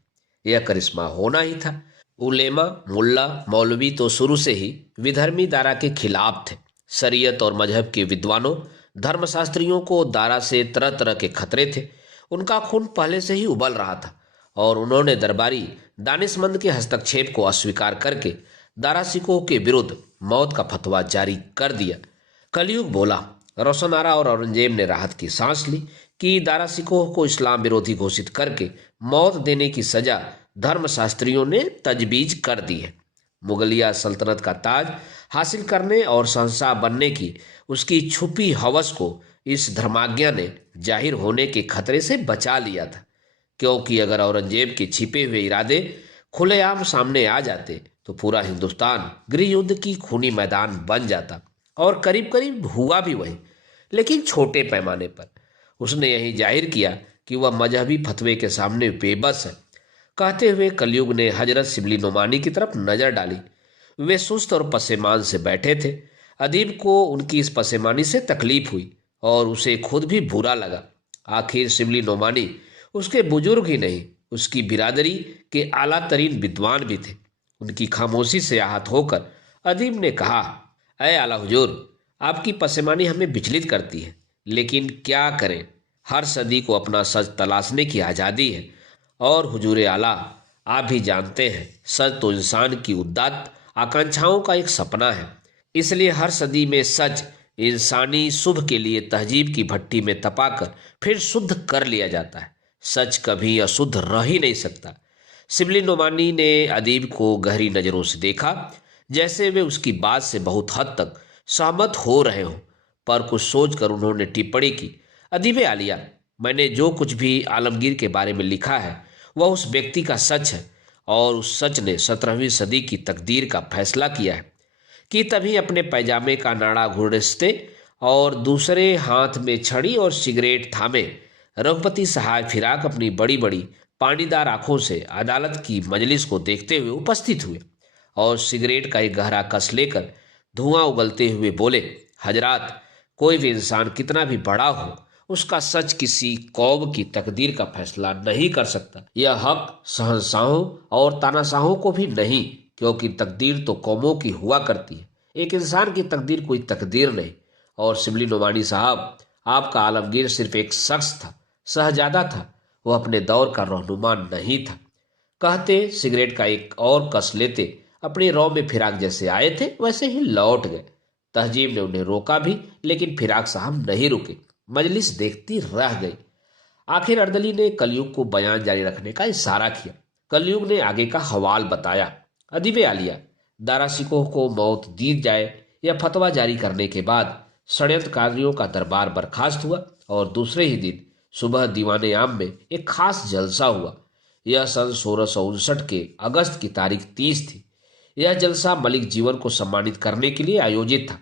यह करिश्मा होना ही था। उलेमा, मुल्ला, मौलवी तो शुरू से ही विधर्मी दारा के खिलाफ थे। शरीयत और मजहब के विद्वानों, धर्मशास्त्रियों को दारा से तरह तरह के खतरे थे। उनका खून पहले से ही उबल रहा था और उन्होंने दरबारी दानिशमंद के हस्तक्षेप को अस्वीकार करके दारा सिकोह के विरुद्ध मौत का फतवा जारी कर दिया। कलयुग बोला। रोशन आरा और औरंगजेब ने राहत की सांस ली कि दारा सिकोह को इस्लाम विरोधी घोषित करके मौत देने की सजा धर्मशास्त्रियों ने तजवीज कर दी है। मुगलिया सल्तनत का ताज हासिल करने और शहंशाह बनने की उसकी छुपी हवस को इस धर्माज्ञा ने जाहिर होने के खतरे से बचा लिया था, क्योंकि अगर औरंगजेब के छिपे हुए इरादे खुलेआम सामने आ जाते तो पूरा हिंदुस्तान गृह युद्ध की खूनी मैदान बन जाता। और करीब करीब हुआ भी वही, लेकिन छोटे पैमाने पर। उसने यही जाहिर किया कि वह मजहबी फतवे के सामने बेबस है। कहते हुए कलयुग ने हजरत शिबली नोमानी की तरफ नजर डाली। वे सुस्त और पसेमान से बैठे थे। अदीब को उनकी इस पसेमानी से तकलीफ हुई और उसे खुद भी बुरा लगा। आखिर शिबली नोमानी उसके बुजुर्ग ही नहीं, उसकी बिरादरी के आला तरीन विद्वान भी थे। उनकी खामोशी से आहत होकर अदीब ने कहा, अय आला हुजूर, आपकी पसेमानी हमें विचलित करती है, लेकिन क्या करें, हर सदी को अपना सच तलाशने की आज़ादी है। और हुजूर आला, आप भी जानते हैं, सच तो इंसान की उदात्त आकांक्षाओं का एक सपना है। इसलिए हर सदी में सच इंसानी शुभ के लिए तहजीब की भट्टी में तपाकर फिर शुद्ध कर लिया जाता है। सच कभी अशुद्ध रह ही नहीं सकता। शिबली नोमानी ने अदीब को गहरी नज़रों से देखा, जैसे वे उसकी बात से बहुत हद तक सहमत हो रहे हों। पर कुछ सोचकर उन्होंने टिप्पणी की, अदीब आलिया, मैंने जो कुछ भी आलमगीर के बारे में लिखा है वह उस व्यक्ति का सच है, और उस सच ने 17वीं सदी की तकदीर का फैसला किया है कि तभी अपने पैजामे का नाड़ा घुड़सते और दूसरे हाथ में छड़ी और सिगरेट थामे रघुपति सहाय फिराक अपनी बड़ी बड़ी पानीदार आंखों से अदालत की मजलिस को देखते हुए उपस्थित हुए और सिगरेट का एक गहरा कस लेकर धुआं उगलते हुए बोले, हजरात, कोई भी इंसान कितना भी बड़ा हो, उसका सच किसी कौम की तकदीर का फैसला नहीं कर सकता। यह हक शहंशाहों और तानाशाहों को भी नहीं, क्योंकि तकदीर तो कौमों की हुआ करती है, एक इंसान की तकदीर कोई तकदीर नहीं। और शिबली नोमानी साहब, आपका आलमगीर सिर्फ एक शख्स था, शहजादा था, वह अपने दौर का रहनुमा नहीं था। कहते सिगरेट का एक और कस लेते अपनी रौ में फिराक जैसे आए थे वैसे ही लौट गए। तहजीब ने उन्हें रोका भी, लेकिन फिराक साहब नहीं रुके। मजलिस देखती रह गई। आखिर अर्दली ने कलयुग को बयान जारी रखने का इशारा किया। कलयुग ने आगे का हवाल बताया। अदीब आलिया, दारा सिकोह को मौत दी जाए यह फतवा जारी करने के बाद षड्यंत्रकारियों का दरबार बर्खास्त हुआ और दूसरे ही दिन सुबह दीवाने आम में एक खास जलसा हुआ। यह सन 1659 के अगस्त की तारीख 30 थी। यह जलसा मलिक जीवन को सम्मानित करने के लिए आयोजित था।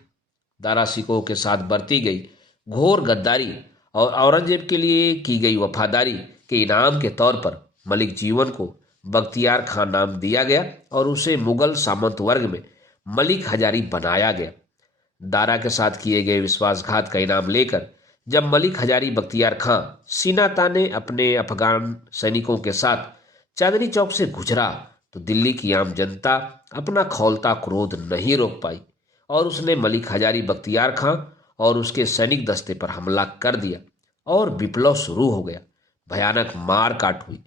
दारा सिकोह के साथ बरती गई घोर गद्दारी और औरंगजेब के लिए की गई वफादारी के इनाम के तौर पर मलिक जीवन को बख्तियार खान नाम दिया गया और उसे मुगल सामंत वर्ग में मलिक हजारी बनाया गया। दारा के साथ किए गए विश्वासघात का इनाम लेकर जब मलिक हजारी बख्तियार खां सीना ताने अपने अफगान सैनिकों के साथ चांदनी चौक से गुजरा तो दिल्ली की आम जनता अपना खौलता क्रोध नहीं रोक पाई और उसने मलिक हजारी बख्तियार खां और उसके सैनिक दस्ते पर हमला कर दिया और विप्लव शुरू हो गया। भयानक मार काट हुई।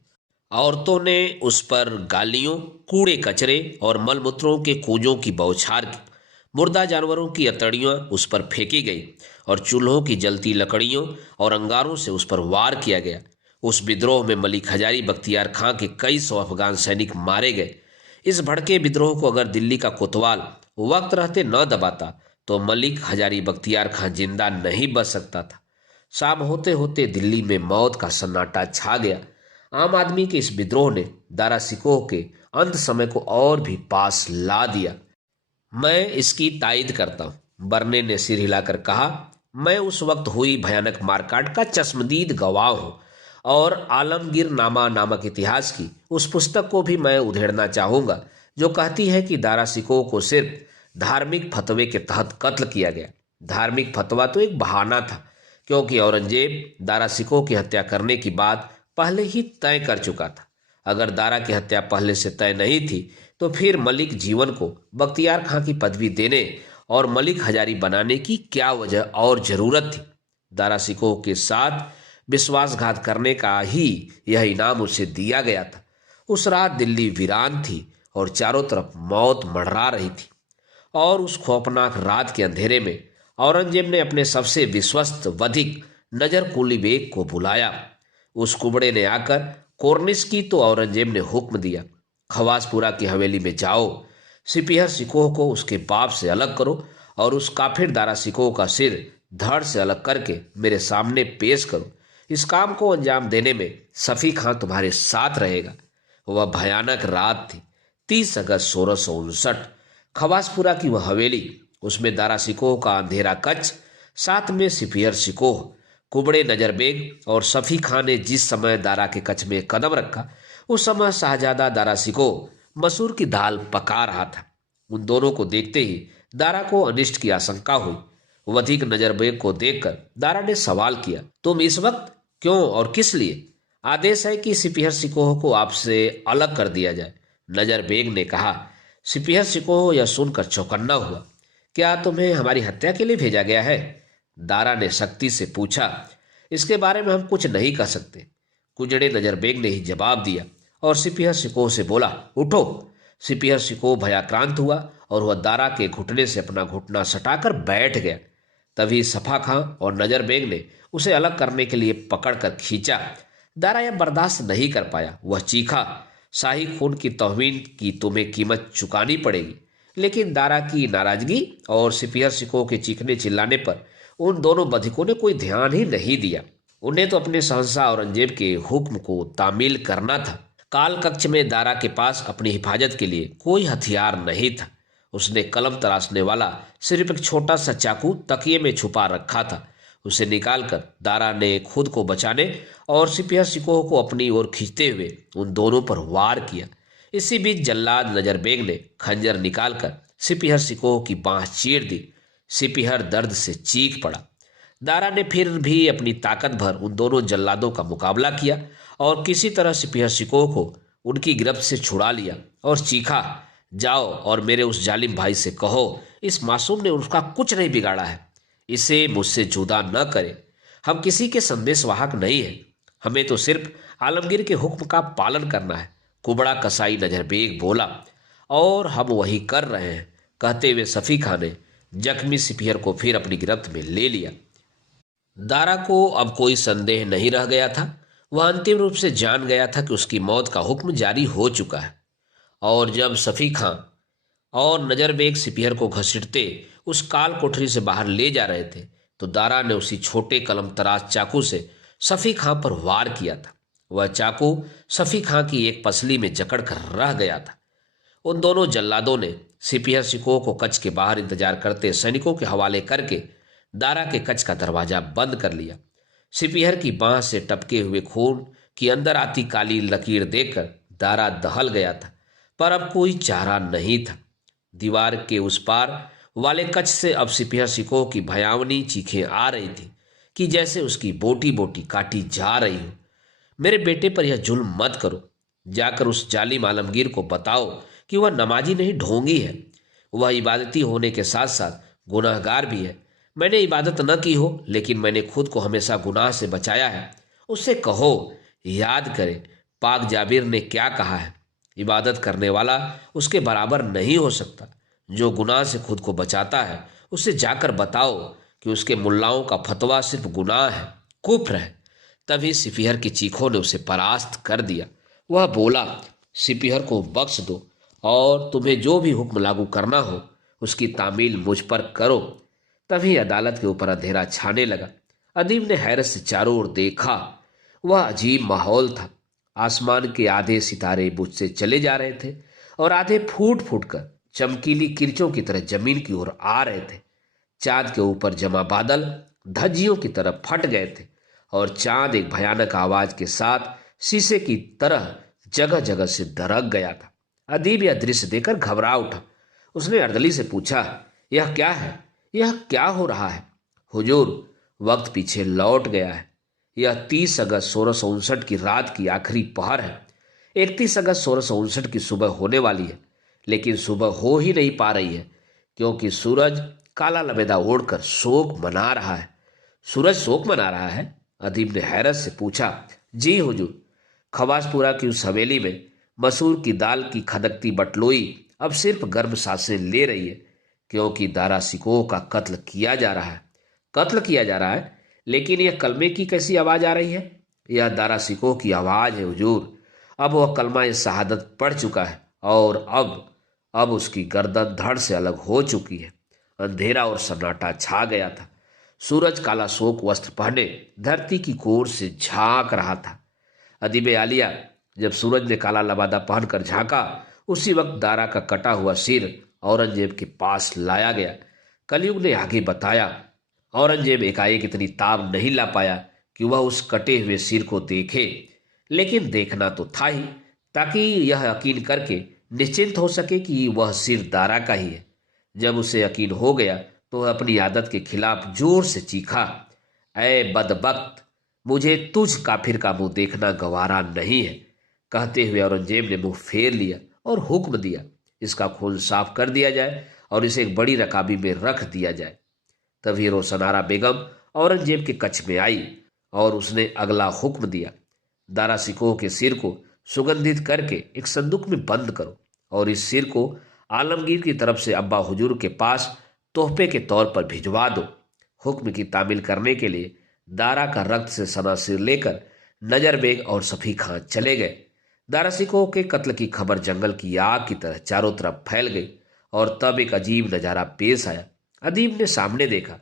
औरतों ने उस पर गालियों, कूड़े कचरे और मलमूत्रों के कूजों की बौछार की। मुर्दा जानवरों की अतड़ियाँ उस पर फेंकी गई और चूल्हों की जलती लकड़ियों और अंगारों से उस पर वार किया गया। उस विद्रोह में मलिक हजारी बख्तियार खां के कई सौ अफगान सैनिक मारे गए। इस भड़के विद्रोह को अगर दिल्ली का कोतवाल वक्त रहते न दबाता तो मलिक हजारी बख्तियार खां जिंदा नहीं बच सकता था। शाम होते होते दिल्ली में मौत का सन्नाटा छा गया। आम आदमी के इस विद्रोह ने दारा सिकोह के अंत समय को और भी पास ला दिया। मैं इसकी तायद करता हूं, बर्ने ने सिर हिलाकर कहा। मैं उस वक्त हुई भयानक मारकाट का चश्मदीद गवाह हूं और आलमगीर नामा नामक इतिहास की उस पुस्तक को भी मैं उधेड़ना चाहूंगा जो कहती है कि दारा सिकोह को सिर्फ धार्मिक फतवे के तहत कत्ल किया गया। धार्मिक फतवा तो एक बहाना था, क्योंकि औरंगजेब दारा सिकोह की हत्या करने की बात पहले ही तय कर चुका था। अगर दारा की हत्या पहले से तय नहीं थी तो फिर मलिक जीवन को बख्तियार खां की पदवी देने और मलिक हजारी बनाने की क्या वजह और जरूरत थी। दारा सिकोह के साथ विश्वासघात करने का ही यह इनाम उसे दिया गया था। उस रात दिल्ली वीरान थी और चारों तरफ मौत मंडरा रही थी, और उस खौफनाक रात के अंधेरे में औरंगजेब ने अपने सबसे विश्वस्त वधिक नजर कुली बेग को बुलाया। उस कुबड़े ने आकर कोर्निश की तो औरंगजेब ने हुक्म दिया, खवासपुरा की हवेली में जाओ, सिपीहर सिकोह को उसके बाप से अलग करो और उस काफिर दारा सिकोह का सिर धड़ से अलग करके मेरे सामने पेश करो। इस काम को अंजाम देने में सफी खां तुम्हारे साथ रहेगा। वह भयानक रात थी, 30 अगस्त 1659। खवासपुरा की वह हवेली, उसमें दारा सिकोह का अंधेरा कच्छ, साथ में सिपीहर सिकोह, कुबड़े नजर बेग और सफी खां ने जिस समय दारा के कच्छ में कदम रखा उस समय शाहजादा दारा सिकोह मसूर की दाल पका रहा था। उन दोनों को देखते ही दारा को अनिष्ट की आशंका हुई। वधिक नजर बेग को देखकर दारा ने सवाल किया, तुम इस वक्त क्यों और किस लिए? आदेश है कि सिपीहर सिकोह को आपसे अलग कर दिया जाए। नजर बेग ने कहा। सिपीहर सिकोह यह सुनकर चौकन्ना हुआ। क्या तुम्हें हमारी हत्या के लिए भेजा गया है? दारा ने सख्ती से पूछा। इसके बारे में हम कुछ नहीं कह सकते, कुजड़े नजर बेग ने ही जवाब दिया और सिपीहर सिकोह से बोला, उठो। सिपीहर सिकोह भयाक्रांत हुआ और वह दारा के घुटने से अपना घुटना सटाकर बैठ गया। तभी सफा खां और नजर बेग ने उसे अलग करने के लिए पकड़कर खींचा। दारा यह बर्दाश्त नहीं कर पाया। वह चीखा, शाही खून की तौहीन की तुम्हें कीमत चुकानी पड़ेगी। लेकिन दारा की नाराजगी और सिपीहर सिकोह के चीखने चिल्लाने पर उन दोनों बधिकों ने कोई ध्यान ही नहीं दिया। उन्हें तो अपने शहंशाह औरंगजेब के हुक्म को तामील करना था। काल कक्ष में दारा के पास अपनी हिफाजत के लिए कोई हथियार नहीं था। उसने कलम तराशने वाला सिर्फ एक छोटा सा चाकू तकिए में छुपा रखा था। उसे निकालकर दारा ने खुद को बचाने और सिपीहर सिकोह को अपनी ओर खींचते हुए उन दोनों पर वार किया। इसी बीच जल्लाद नजर बेग ने खंजर निकालकर सिपीहर सिकोह की बांह चीर दी। सिपीहर दर्द से चीख पड़ा। दारा ने फिर भी अपनी ताकत भर उन दोनों जल्लादों का मुकाबला किया और किसी तरह सिपीहर सिकोह को उनकी गिरफ्त से छुड़ा लिया और चीखा, जाओ और मेरे उस जालिम भाई से कहो, इस मासूम ने उसका कुछ नहीं बिगाड़ा है, इसे मुझसे जुदा न करे। हम किसी के संदेशवाहक नहीं हैं, हमें तो सिर्फ आलमगीर के हुक्म का पालन करना है। कुबड़ा कसाई नजर बेग बोला। और हम वही कर रहे हैं, कहते हुए सफी खां ने जख्मी सिपीहर को फिर अपनी गिरफ्त में ले लिया। दारा को अब कोई संदेह नहीं रह गया था। वह अंतिम रूप से जान गया था कि उसकी मौत का हुक्म जारी हो चुका है। और जब सफी खां और नजर बेग सिपीहर को घसीटते उस काल कोठरी से बाहर ले जा रहे थे तो दारा ने उसी छोटे कलम तराश चाकू से सफी खां पर वार किया था। वह चाकू सफी खां की एक पसली में जकड़ कर रह गया था। उन दोनों जल्लादों ने सिपीहर सिकोह को कच्छ के बाहर इंतजार करते सैनिकों के हवाले करके दारा के कच्छ का दरवाजा बंद कर लिया। सिपीहर की बांह से टपके हुए खून की अंदर आती काली लकीर देखकर दारा दहल गया था, पर अब कोई चारा नहीं था। दीवार के उस पार वाले कच्छ से अब सिपीहर सिकोह की भयावनी चीखें आ रही थी कि जैसे उसकी बोटी बोटी काटी जा रही हो। मेरे बेटे पर यह जुल्म मत करो। जाकर उस जालिम आलमगीर को बताओ कि वह नमाजी नहीं, ढोंगी है। वह इबादती होने के साथ साथ गुनाहगार भी है। मैंने इबादत न की हो, लेकिन मैंने खुद को हमेशा गुनाह से बचाया है। उससे कहो याद करे पाक जाबिर ने क्या कहा है, इबादत करने वाला उसके बराबर नहीं हो सकता। जो गुनाह से खुद को बचाता है उसे जाकर बताओ कि उसके मुल्लाओं का फतवा सिर्फ गुनाह है, कुफ्र है। तभी सिपीहर की चीखों ने उसे परास्त कर दिया। वह बोला, सिपीहर को बख्श दो और तुम्हें जो भी हुक्म लागू करना हो उसकी तामील मुझ पर करो। तभी अदालत के ऊपर अंधेरा छाने लगा। अदीब ने हैरत से चारों ओर देखा। वह अजीब माहौल था। आसमान के आधे सितारे बुझते चले जा रहे थे और आधे फूट फूट कर चमकीली किरचों की तरह जमीन की ओर आ रहे थे। चांद के ऊपर जमा बादल धज्जियों की तरह फट गए थे और चांद एक भयानक आवाज के साथ शीशे की तरह जगह जगह से दरक गया था। अदीब यह दृश्य देखकर घबरा उठा। उसने अर्दली से पूछा, यह क्या है? यह क्या हो रहा है? हुजूर, वक्त पीछे लौट गया है। यह 30 अगस्त 1659 की रात की आखिरी पहर है। 31 अगस्त 1659 की सुबह होने वाली है, लेकिन सुबह हो ही नहीं पा रही है क्योंकि सूरज काला लबेदा ओढ़कर शोक मना रहा है। सूरज शोक मना रहा है? अदीब ने हैरत से पूछा। जी हुजूर, खवासपुरा की उस हवेली में मसूर की दाल की खदकती बटलोई अब सिर्फ गर्म सांसें ले रही है क्योंकि दारा सिकोह का कत्ल किया जा रहा है। कत्ल किया जा रहा है? लेकिन यह कलमे की कैसी आवाज आ रही है? यह दारा सिकोह की आवाज है हुजूर। अब वह कलमा शहादत पढ़ चुका है और अब उसकी गर्दन धड़ से अलग हो चुकी है। अंधेरा और सन्नाटा छा गया था। सूरज काला शोक वस्त्र पहने धरती की कोर से झांक रहा था। अदीब आलिया, जब सूरज ने काला लबादा पहनकर झांका, उसी वक्त दारा का कटा हुआ सिर औरंगजेब के पास लाया गया। कलयुग ने आगे बताया, औरंगजेब एकाएक इतनी ताब नहीं ला पाया कि वह उस कटे हुए सिर को देखे, लेकिन देखना तो था ही, ताकि यह यकीन करके निश्चिंत हो सके कि वह सिर दारा का ही है। जब उसे यकीन हो गया तो वह अपनी आदत के खिलाफ जोर से चीखा, ऐ बदबख्त, मुझे तुझ काफिर का मुंह देखना गवारा नहीं है। कहते हुए औरंगजेब ने मुंह फेर लिया और हुक्म दिया, इसका खून साफ कर दिया जाए और इसे एक बड़ी रकाबी में रख दिया जाए। तभी रोशनारा बेगम औरंगजेब के कक्ष में आई और उसने अगला हुक्म दिया, दारा सिकोह के सिर को सुगंधित करके एक संदूक में बंद करो और इस सिर को आलमगीर की तरफ से अब्बा हुजूर के पास तोहफे के तौर पर भिजवा दो। हुक्म की तामील करने के लिए दारा का रक्त से सना सिर लेकर नजर बेग और सफी खां चले गए। दारा सिकोह के कत्ल की खबर जंगल की आग की तरह चारों तरफ फैल गई और तब एक अजीब नजारा पेश आया। अदीब ने सामने देखा,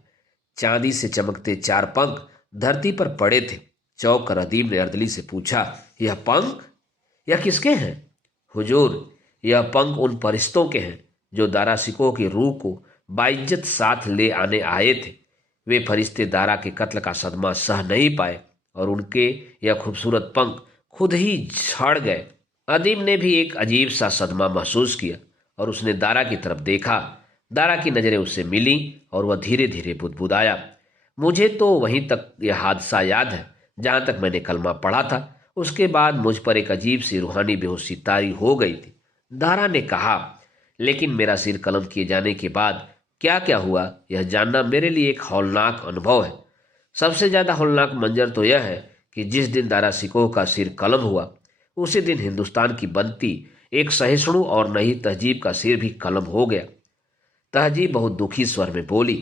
चांदी से चमकते 4 पंख धरती पर पड़े थे। चौंक कर अदीब ने अर्दली से पूछा, यह पंख, यह किसके हैं? हुजूर, यह पंख उन फरिश्तों के हैं जो दारा सिकोह की रूह को बाइज्जत साथ ले आने आए थे। वे फरिश्ते दारा के कत्ल का सदमा सह नहीं पाए और उनके यह खूबसूरत पंख खुद ही झड़ गए। अदीब ने भी एक अजीब सा सदमा महसूस किया और उसने दारा की तरफ देखा। दारा की नजरें उससे मिली और वह धीरे धीरे बुदबुदाया, मुझे तो वहीं तक यह हादसा याद है जहां तक मैंने कलमा पढ़ा था। उसके बाद मुझ पर एक अजीब सी रूहानी बेहोशी तारी हो गई थी। दारा ने कहा, लेकिन मेरा सिर कलम किए जाने के बाद क्या क्या हुआ यह जानना मेरे लिए एक हौलनाक अनुभव है। सबसे ज्यादा हौलनाक मंजर तो यह है कि जिस दिन दारा सिकोह का सिर कलम हुआ उसी दिन हिंदुस्तान की बनती एक सहिष्णु और नई तहजीब का सिर भी कलम हो गया। तहजीब बहुत दुखी स्वर में बोली,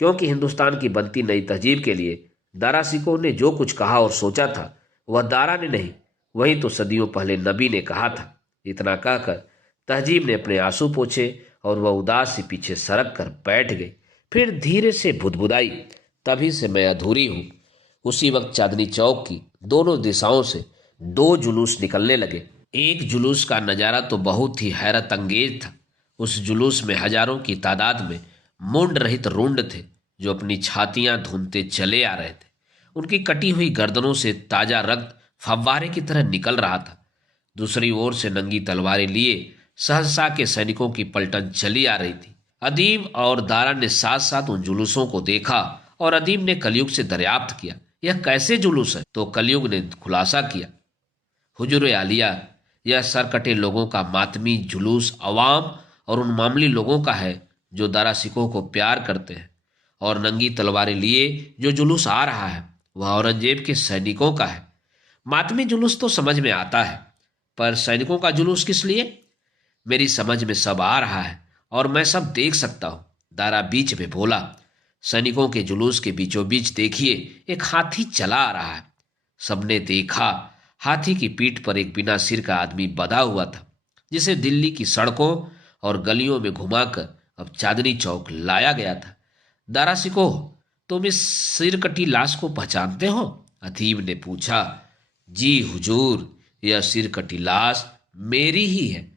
क्योंकि हिंदुस्तान की बनती नई तहजीब के लिए दारा सिकोह ने जो कुछ कहा और सोचा था वह दारा ने नहीं, वही तो सदियों पहले नबी ने कहा था। इतना कहकर तहजीब ने अपने आंसू पोंछे और वह उदास से पीछे सरक कर बैठ गई। फिर धीरे से बुदबुदाई, तभी से मैं अधूरी हूं। उसी वक्त चांदनी चौक की दोनों दिशाओं से 2 जुलूस निकलने लगे। एक जुलूस का नजारा तो बहुत ही हैरत अंगेज था। उस जुलूस में हजारों की तादाद में मुंड रहित रूंड थे जो अपनी छातियां धूमते चले आ रहे थे। उनकी कटी हुई गर्दनों से ताजा रक्त फव्वारे की तरह निकल रहा था। दूसरी ओर से नंगी तलवारें लिए सहसा के सैनिकों की पलटन चली आ रही थी। अदीब और दारा ने साथ साथ उन जुलूसों को देखा और अदीब ने कलयुग से दरियाफ्त किया, यह कैसे जुलूस है? तो कलयुग ने खुलासा किया, हुजूर आलिया, यह सरकटे लोगों का मातमी जुलूस अवाम और उन मामूली लोगों का है जो दारा सिकोह को प्यार करते हैं, और नंगी तलवारें लिए जो जुलूस आ रहा है वह औरंगजेब के सैनिकों का है। मातमी जुलूस तो समझ में आता है, पर सैनिकों का जुलूस किस लिए? मेरी समझ में सब आ रहा है और मैं सब देख सकता हूं। दारा बीच में बोला, सैनिकों के जुलूस के बीचों बीच देखिए एक हाथी चला आ रहा है। सबने देखा, हाथी की पीठ पर एक बिना सिर का आदमी बंधा हुआ था जिसे दिल्ली की सड़कों और गलियों में घुमाकर अब चांदनी चौक लाया गया था। दारा सिकोह, तुम इस सिर कटी लाश को पहचानते हो? अदीब ने पूछा। जी हुजूर, यह सिरकटी लाश मेरी ही है।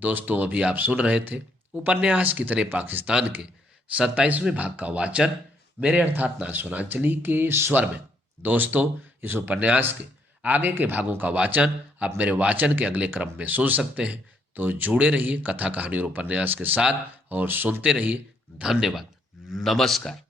दोस्तों, अभी आप सुन रहे थे उपन्यास कितने पाकिस्तान के 27वें भाग का वाचन मेरे अर्थात ना सुनांचली के स्वर में। दोस्तों, इस उपन्यास के आगे के भागों का वाचन आप मेरे वाचन के अगले क्रम में सुन सकते हैं। तो जुड़े रहिए कथा कहानी और उपन्यास के साथ और सुनते रहिए। धन्यवाद। नमस्कार।